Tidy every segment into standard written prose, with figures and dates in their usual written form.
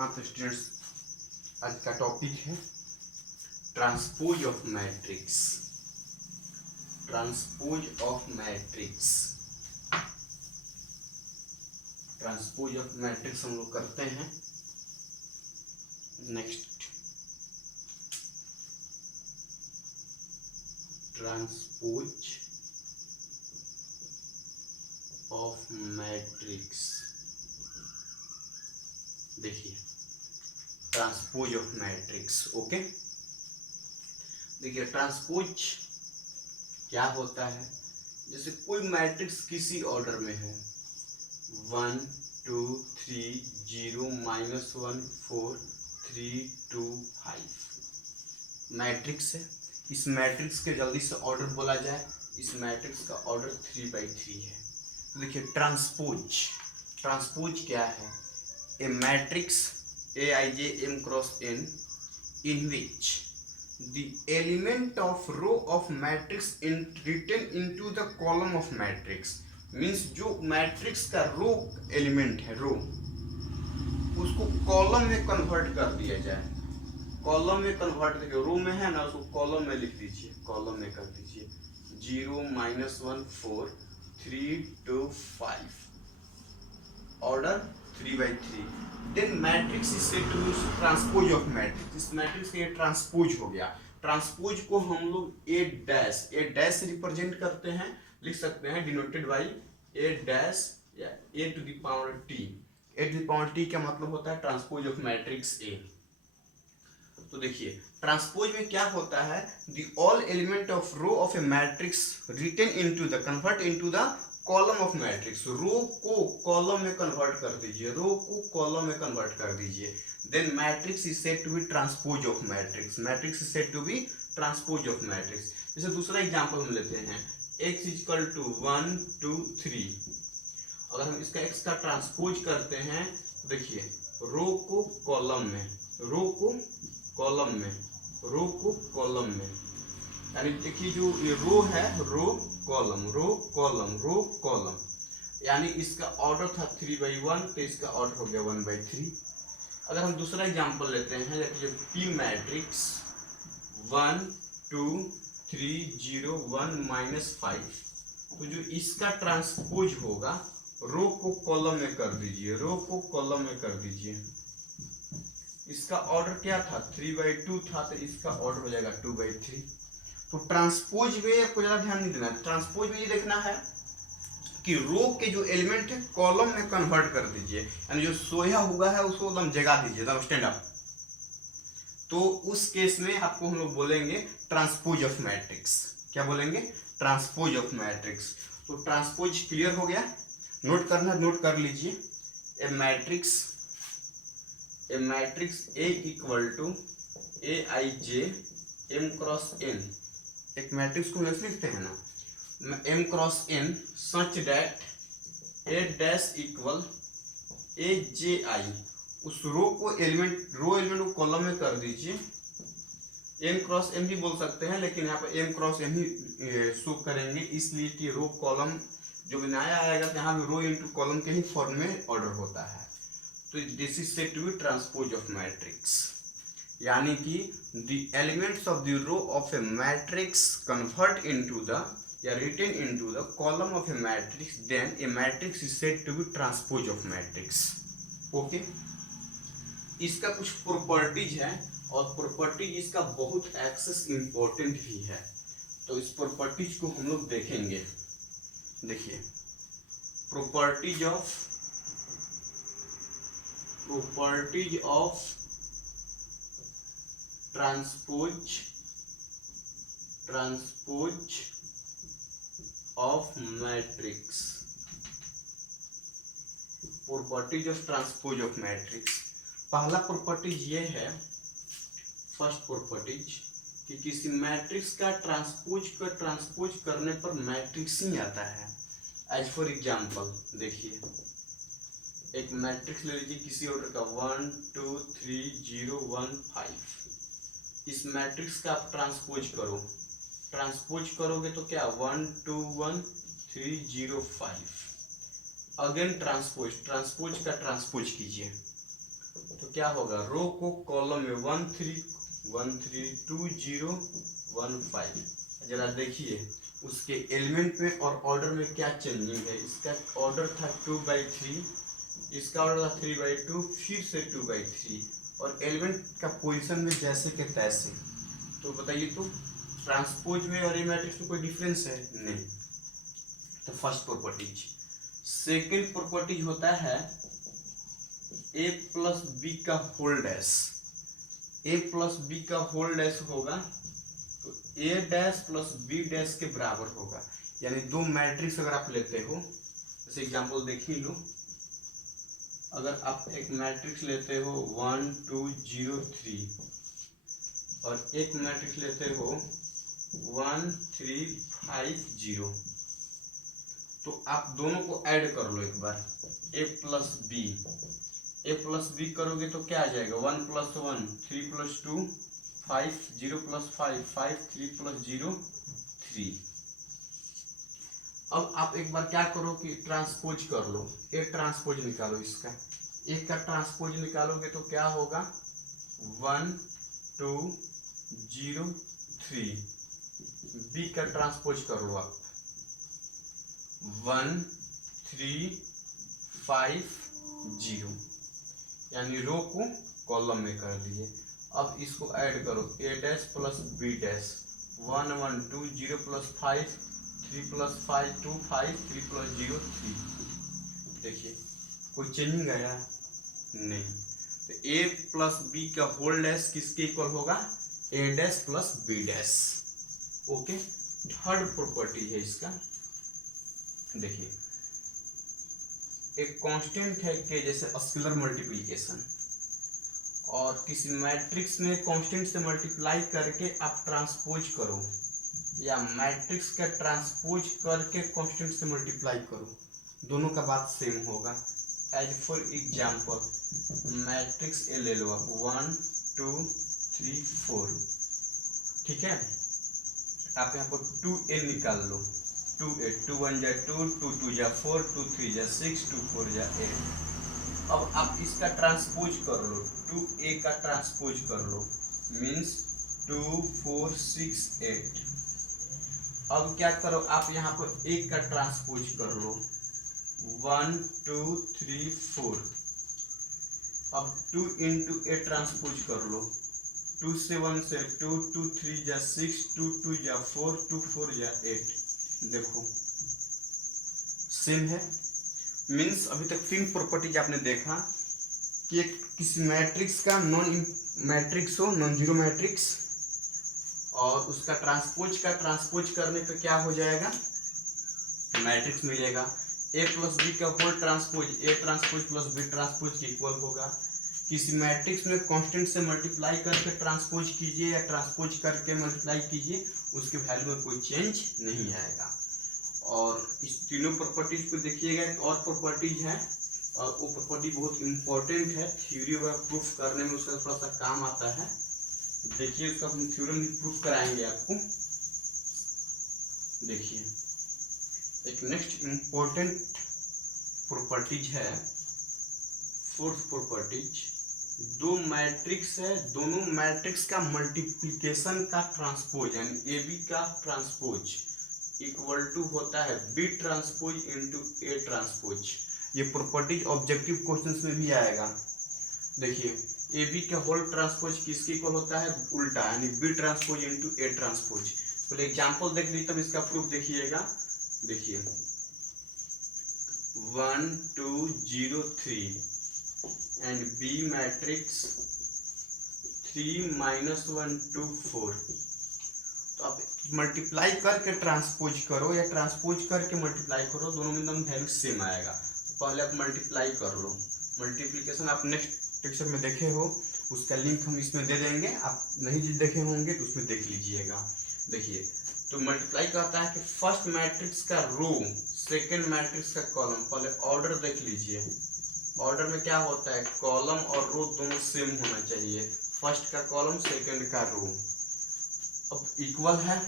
हाँ तो स्टूडेंट्स, आज का टॉपिक है transpose of matrix. Transpose of matrix, transpose of matrix हम लोग करते हैं। Next, transpose of matrix. देखिए, ट्रांसपोज ऑफ मैट्रिक्स। ओके, देखिए ट्रांसपोज क्या होता है। जैसे कोई मैट्रिक्स किसी ऑर्डर में है 1 2 3 0 -1 4 3 2 5 मैट्रिक्स है। इस मैट्रिक्स के जल्दी से ऑर्डर बोला जाए, इस मैट्रिक्स का ऑर्डर 3/3 है। तो देखिए ट्रांसपोज, ट्रांसपोज क्या है। ए matrix Aij m cross n in which the element of row of matrix written into the column of matrix means जो मैट्रिक्स का रो एलिमेंट है, रो, उसको कॉलम में कन्वर्ट कर दिया जाए। कॉलम में कन्वर्ट करके, रो में है ना, उसको कॉलम में लिख दीजिए, कॉलम में कर दीजिए 0 -1 4 3 2 5 order 3/3। Then matrix is said to be transpose of matrix. इस मैट्रिक्स का ये ट्रांसपोज हो गया। ट्रांसपोज को हम लोग ए डैश से रिप्रेजेंट करते हैं, लिख सकते हैं डिनोटेड बाई ए डैश या A to the power T. A to the power T का मतलब होता है ट्रांसपोज ऑफ मैट्रिक्स ए। तो देखिए ट्रांसपोज में क्या होता है, the all element of row of a matrix written into the convert into the column of matrix. Row को कॉलम में कन्वर्ट कर दीजिए, रो को कॉलम में कन्वर्ट कर दीजिए। Then matrix is said to be transpose of matrix. Matrix is said to be transpose of matrix. जैसे दूसरा एग्जांपल हम लेते हैं x = 1 2 3। अगर हम इसका x का ट्रांसपोज करते हैं, देखिए रो को कॉलम में, रो को कॉलम में, रो को कॉलम में, यानी देखिए जो ये रो है, row column, row column, row column, यानी इसका ऑर्डर था 3/1, तो इसका ऑर्डर हो गया 1/3। अगर हम दूसरा एग्जांपल लेते हैं, जैसे P मैट्रिक्स 1 2 3 0 1 -5, तो जो इसका ट्रांसपोज होगा, रो को कॉलम में कर दीजिए, रो को कॉलम में कर दीजिए। इसका ऑर्डर क्या था 3/2 था, तो इसका ऑर्डर हो जाएगा 2/3। तो ट्रांसपोज में आपको ज्यादा ध्यान नहीं देना। ट्रांसपोज में ये देखना है कि रो के जो एलिमेंट है कॉलम में कन्वर्ट कर दीजिए, यानी जो सोया हुआ है उसको एकदम जगा दीजिए, एकदम स्टैंड अप। तो उस केस में आपको हम लोग बोलेंगे ट्रांसपोज ऑफ मैट्रिक्स। क्या बोलेंगे? Transpose of matrix. तो ट्रांसपोज क्लियर हो गया। नोट करना, नोट कर लीजिए। A matrix A = Aij m cross n। एक मैट्रिक्स को ऐसे लिखते हैं ना, m cross n such that a dash equal Aj। उस रो को एलिमेंट, रो एलिमेंट को कॉलम में कर दीजिए। m cross n भी बोल सकते हैं, लेकिन यहाँ पे m cross n ही शो करेंगे, इसलिए कि रो कॉलम जो बनाया आएगा, यहाँ भी रो इनटू कॉलम के ही फॉर्म में ऑर्डर होता है। तो this is said to be transpose of matrix, यानी कि the elements of the row of a matrix convert into the या written into the column of a matrix, then a matrix is said to be transpose of matrix. Okay, इसका कुछ properties है, और properties इसका बहुत access important भी है। तो इस प्रॉपर्टीज को हम लोग देखेंगे। देखिए properties of transpose of matrix. Properties of transpose of matrix. पहला प्रॉपर्टीज ये है, फर्स्ट प्रॉपर्टीज, कि किसी मैट्रिक्स का ट्रांसपोज करने पर मैट्रिक्स ही आता है। एज फॉर एग्जांपल देखिए, एक मैट्रिक्स ले लीजिए किसी ऑर्डर का 1 2 3 0 1 5। इस मैट्रिक्स का आप ट्रांसपोज करोगे तो क्या 1 2 1 3 0 5। अगेन ट्रांसपोज का ट्रांसपोज कीजिए, तो क्या होगा, रो को कॉलम में 1 3 1 3 2 0 1 5। जरा देखिए उसके एलिमेंट में और ऑर्डर में क्या चेंजिंग है। इसका ऑर्डर था 2/3, इसका ऑर्डर था 3/2, फिर से 2/3, और एलिमेंट का पोजीशन में जैसे के तैसे। तो बताइए तो ट्रांसपोज में और ये मैट्रिक्स में कोई डिफरेंस है? नहीं। तो फर्स्ट प्रॉपर्टीज। सेकंड प्रॉपर्टीज होता है a प्लस बी का whole dash. a plus B का होल डैश होगा तो a dash plus b dash के बराबर होगा। यानी दो मैट्रिक्स अगर आप लेते हो, जैसे एग्जांपल देख ही लो, अगर आप एक मैट्रिक्स लेते हो 1 2 0 3 और एक मैट्रिक्स लेते हो 1 3 5 0, तो आप दोनों को ऐड कर लो एक बार, a प्लस बी करोगे तो क्या आ जाएगा, 1 + 1 3 + 2 5 0 + 5 5 3 + 0 3। अब आप एक बार क्या करो कि ट्रांसपोज कर लो, ए ट्रांसपोज निकालो, इसका एक का ट्रांसपोज निकालोगे तो क्या होगा 1 2 0 3। बी का ट्रांसपोज कर लो आप 1 3 5 0, यानी रो को कॉलम में कर दिए। अब इसको ऐड करो, a dash plus b dash 1 1 2 0 + 5 3 + 5 2 5 3 + 0 3। देखिए कोई चेंजिंग आया? नहीं। तो a प्लस b का होल डैश किसके इक्वल होगा, a dash plus b dash. Okay, third property है इसका। देखिए एक कांस्टेंट है के, जैसे स्केलर मल्टीप्लिकेशन, और किसी मैट्रिक्स में कांस्टेंट से मल्टीप्लाई करके आप ट्रांसपोज करो, या मैट्रिक्स का ट्रांसपोज करके कांस्टेंट से मल्टीप्लाई करो, दोनों का बात सेम होगा। As for example matrix A ले लो आप 1 2 3 4, ठीक है। आप यहाँ पर 2a निकाल लो, 2a 2 1 जा 2 2 2 जा 4 2 3 जा 6 2 4 जा 8। अब आप इसका ट्रांसपोज कर लो, 2a का ट्रांसपोज कर लो, मीन्स 2 4 6 8। अब क्या करो आप यहाँ पर 1 का ट्रांसपोज कर लो, 1 2 3 4। अब 2 × a ट्रांसपोज कर लो, 2 से 1 से 2 2 3 जा 6 2 2 जा 4 2 4 जा 8। देखो सेम है। मीन्स अभी तक तीन प्रॉपर्टीज आपने देखा कि एक किसी मैट्रिक्स का नॉन मैट्रिक्स हो, नॉन जीरो मैट्रिक्स, और उसका ट्रांसपोज करने पे क्या हो जाएगा, मैट्रिक्स मिलेगा। a प्लस बी का whole transpose a transpose plus b transpose के इक्वल होगा। किसी मैट्रिक्स में कांस्टेंट से मल्टीप्लाई करके ट्रांसपोज कीजिए या ट्रांसपोज करके मल्टीप्लाई कीजिए, उसके वैल्यू में कोई चेंज नहीं आएगा। और इस तीनों प्रॉपर्टीज को देखिएगा। एक और प्रॉपर्टीज है, और वो प्रॉपर्टी बहुत इंपॉर्टेंट है, थ्योरी वगैरह प्रूफ करने में उसका थोड़ा सा काम आता है। देखिए उसका हम थ्योरम भी प्रूफ कराएंगे आपको। देखिए एक नेक्स्ट इंपॉर्टेंट प्रॉपर्टीज है, फोर्थ प्रॉपर्टीज। दो मैट्रिक्स है, दोनों मैट्रिक्स का मल्टीप्लिकेशन का ट्रांसपोज यानी ए बी का ट्रांसपोज इक्वल टू होता है B transpose into A transpose. ये प्रॉपर्टीज ऑब्जेक्टिव क्वेश्चंस में भी आएगा। देखिए ए बी का होल ट्रांसपोज किसके इक्वल होता है, उल्टा, यानी B transpose into A transpose. पहले एग्जांपल देख लीजिए तब इसका प्रूफ देखिएगा। देखिए 1 2 0 3 एंड बी मैट्रिक्स 3 -1 2 4। तो आप मल्टीप्लाई करके ट्रांसपोज करो या ट्रांसपोज करके मल्टीप्लाई करो, दोनों में एकदम वैल्यू सेम आएगा। तो पहले आप मल्टीप्लाई कर लो। मल्टीप्लिकेशन आप नेक्स्ट लेक्चर में देखे हो, उसका लिंक हम इसमें दे देंगे, आप नहीं देखे होंगे तो उसमें देख लीजिएगा। देखिए तो मल्टीप्लाई करता है कि फर्स्ट मैट्रिक्स का रो सेकेंड मैट्रिक्स का कॉलम। पहले ऑर्डर देख लीजिए, ऑर्डर में क्या होता है, कॉलम और रो दोनों सेम होना चाहिए, फर्स्ट का कॉलम सेकेंड का रो। अब इक्वल है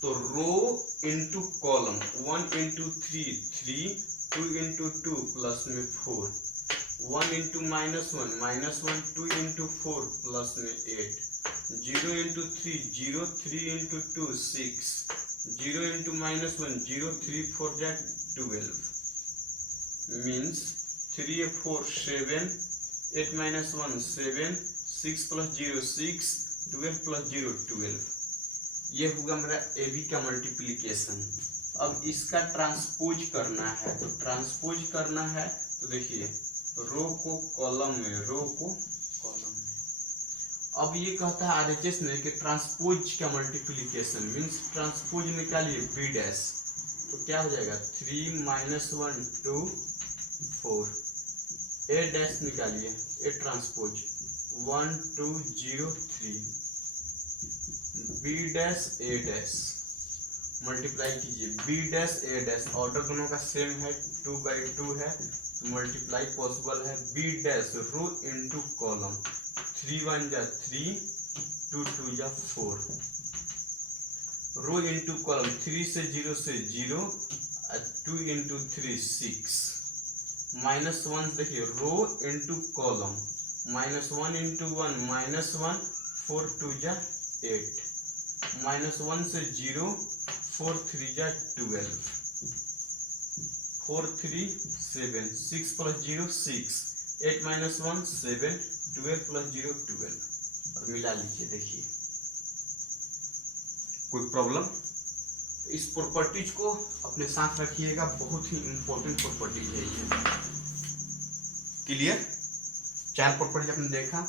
तो रो इंटू कॉलम 1 × 3 3 2 × 2 प्लस में 4 1 इंटू -1 2 इंटू 4 प्लस में 8 0 इंटू 3 0 3 इंटू 2 6 0 इंटू -1 0 3 4 जा 12 मीन्स 3 4 7 8 -1 7 6 प्लस 0 6 12 प्लस 0 12। ये होगा मेरा ए बी का मल्टीप्लिकेशन। अब इसका ट्रांसपोज करना है, तो ट्रांसपोज करना है तो देखिए रो को कॉलम में, रो को कॉलम में। अब ये कहता है आरएचएस में कि ट्रांसपोज का मल्टीप्लिकेशन मीन्स ट्रांसपोज निकालिए बी डैश, तो क्या हो जाएगा 3 -1 2 4 ए डैश निकालिए, A transpose 1 2 0 3 B dash A dash multiply कीजिए, B dash A dash order दोनों का सेम है 2/2 है तो मल्टीप्लाई पॉसिबल है। B dash row into column 3 1 जा 3 2 2 जा 4 रो इनटू कॉलम 3 से 0 से 0 2 इंटू 3 6 -1 देखिए रो इनटू कॉलम -1 इंटू 1 -1 4 2 जा 8 -1 से 0 4 3 जा 12 4 3 7 6 प्लस 0 6 8 -1 7 12 प्लस 0 12 और मिला लीजिए। देखिए कोई प्रॉब्लम? तो इस प्रॉपर्टीज को अपने साथ रखिएगा, बहुत ही इंपॉर्टेंट प्रॉपर्टीज है ये। क्लियर? 4 प्रॉपर्टीज आपने देखा।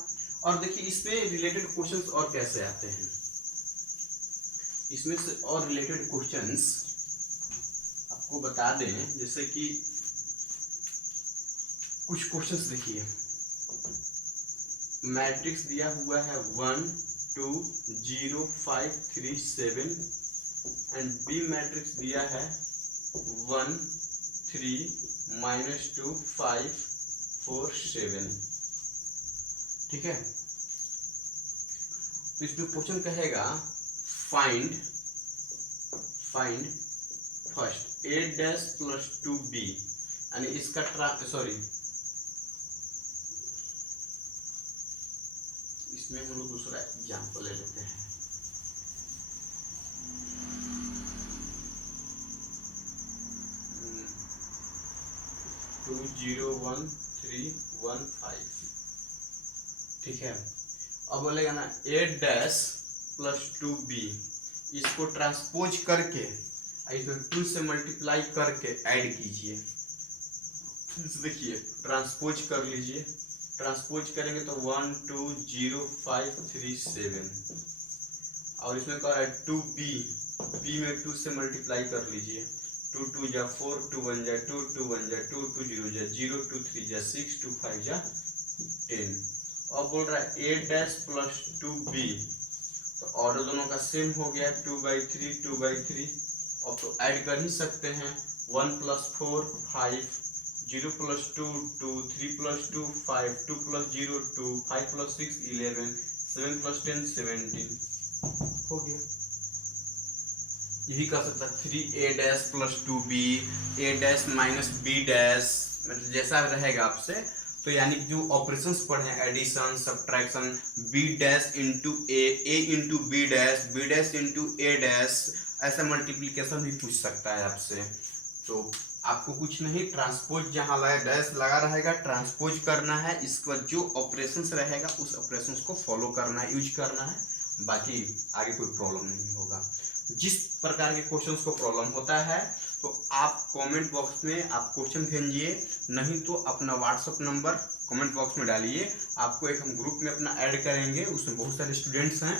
और देखिए इसमें रिलेटेड क्वेश्चंस और कैसे आते हैं, इसमें से और रिलेटेड क्वेश्चंस आपको बता दें। जैसे कि कुछ क्वेश्चंस देखिए, मैट्रिक्स दिया हुआ है 1 2 0 5 3 7 एंड बी मैट्रिक्स दिया है 1 3 -2 5 4 7। ठीक है, तो इसमें क्वेश्चन कहेगा find first a dash plus 2b, यानी इसका इसमें हम लोग दूसरा एग्जाम्पल ले लेते हैं। टू 0 1 3 1 5। ठीक है, अब बोलेगा ना a डैश प्लस 2b, इसको ट्रांसपोज करके इसमें 2 से मल्टीप्लाई करके ऐड कीजिए। देखिए ट्रांसपोज कर लीजिए, ट्रांसपोज करेंगे तो 1 2 0 5 3 7 और इसमें कह रहा है 2b, b में 2 से मल्टीप्लाई कर लीजिए, 2 2 जा 4 2 1 जा 2 2 1 जा 2 2 0 जा 0 2 3 जा 6 2 5 जा 10। अब बोल रहा है a डैश प्लस 2b, तो ऑर्डर दोनों का सेम हो गया 2/3 2/3। अब तो ऐड कर ही सकते हैं 1 + 4 5 0 + 2 2 3 + 2 5 2 + 0 2 5 + 6 11 7 + 10 17 हो गया। यही कर सकता 3a dash plus 2b a dash minus b dash, मतलब जैसा रहेगा आपसे। तो यानी कि जो ऑपरेशंस पढ़े हैं addition subtraction, b dash into a into b dash into a dash, ऐसा मल्टीप्लिकेशन भी पूछ सकता है आपसे। तो आपको कुछ नहीं, ट्रांसपोज जहाँ लगा डैश लगा रहेगा ट्रांसपोज करना है, इसके बाद जो ऑपरेशंस रहेगा उस ऑपरेशंस को फॉलो करना है, यूज करना है, बाकी आगे कोई प्रॉब्लम नहीं होगा। जिस प्रकार के क्वेश्चंस को प्रॉब्लम होता है तो आप कमेंट बॉक्स में आप क्वेश्चन भेजिए, नहीं तो अपना व्हाट्सएप नंबर कमेंट बॉक्स में डालिए। आपको एक हम ग्रुप में अपना ऐड करेंगे, उसमें बहुत सारे स्टूडेंट्स हैं।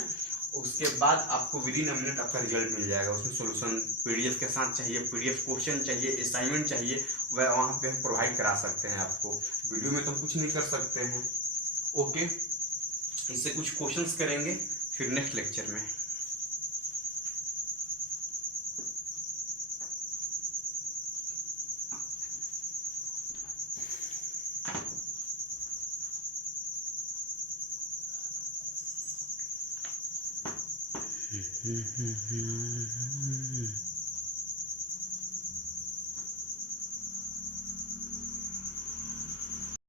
उसके बाद आपको विदिन अ मिनट आपका रिजल्ट मिल जाएगा। उसमें सोल्यूशन पीडीएफ के साथ चाहिए, पीडीएफ क्वेश्चन चाहिए, असाइनमेंट चाहिए, वह वहाँ पे हम प्रोवाइड करा सकते हैं आपको। वीडियो में तो हम कुछ नहीं कर सकते हैं। ओके, इससे कुछ क्वेश्चंस करेंगे फिर नेक्स्ट लेक्चर में।